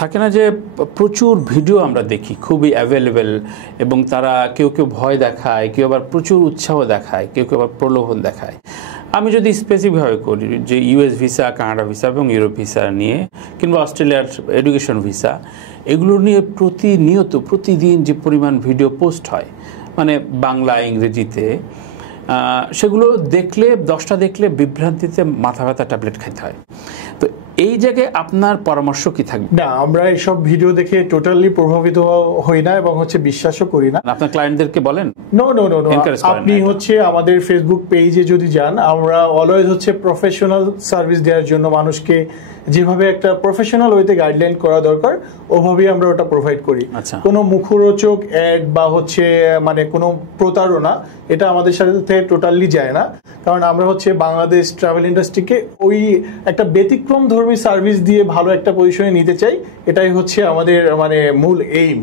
থাকে না যে প্রচুর ভিডিও আমরা দেখি খুবই অ্যাভেলেবেল, এবং তারা কেউ কেউ ভয় দেখায়, কেউ আবার প্রচুর উৎসাহ দেখায়, কেউ কেউ আবার প্রলোভন দেখায়। আমি যদি স্পেসিফিকভাবে করি যে ইউএস ভিসা, কানাডা ভিসা এবং ইউরোপ ভিসা নিয়ে, কিংবা অস্ট্রেলিয়ার এডুকেশন ভিসা, এগুলো নিয়ে প্রতিদিন যে পরিমাণ ভিডিও পোস্ট হয়, মানে বাংলা ইংরেজিতে, সেগুলো দেখলে 10টা দেখলে বিভ্রান্তিতে মাথা ব্যথা ট্যাবলেট খেতে হয়। তো এই জায়গায় আপনার পরামর্শ কি থাকবে? না, আমরা এইসব ভিডিও দেখে টোটালি প্রভাবিত হই না এবং বিশ্বাসও করি না। আপনার ক্লায়েন্টদেরকে বলেন নো, আপনি আমাদের ফেসবুক পেজে যদি যান, আমরা অলওয়েজ প্রফেশনাল সার্ভিস দেওয়ার জন্য মানুষকে যেভাবে একটা প্রফেশনাল ওয়েতে গাইডলাইন করা দরকার ওভাবেই আমরা ওটা প্রোভাইড করি। কোনো মুখরোচক অ্যাড বা মানে কোনো প্রতারণা এটা আমাদের সাথে টোটালি যায় না, কারণ আমরা বাংলাদেশ ট্রাভেল ইন্ডাস্ট্রিকে ওই একটা ব্যতিক্রম ধর্মী সার্ভিস দিয়ে ভালো একটা পজিশনে নিতে চাই। এটাই আমাদের মানে মূল এইম।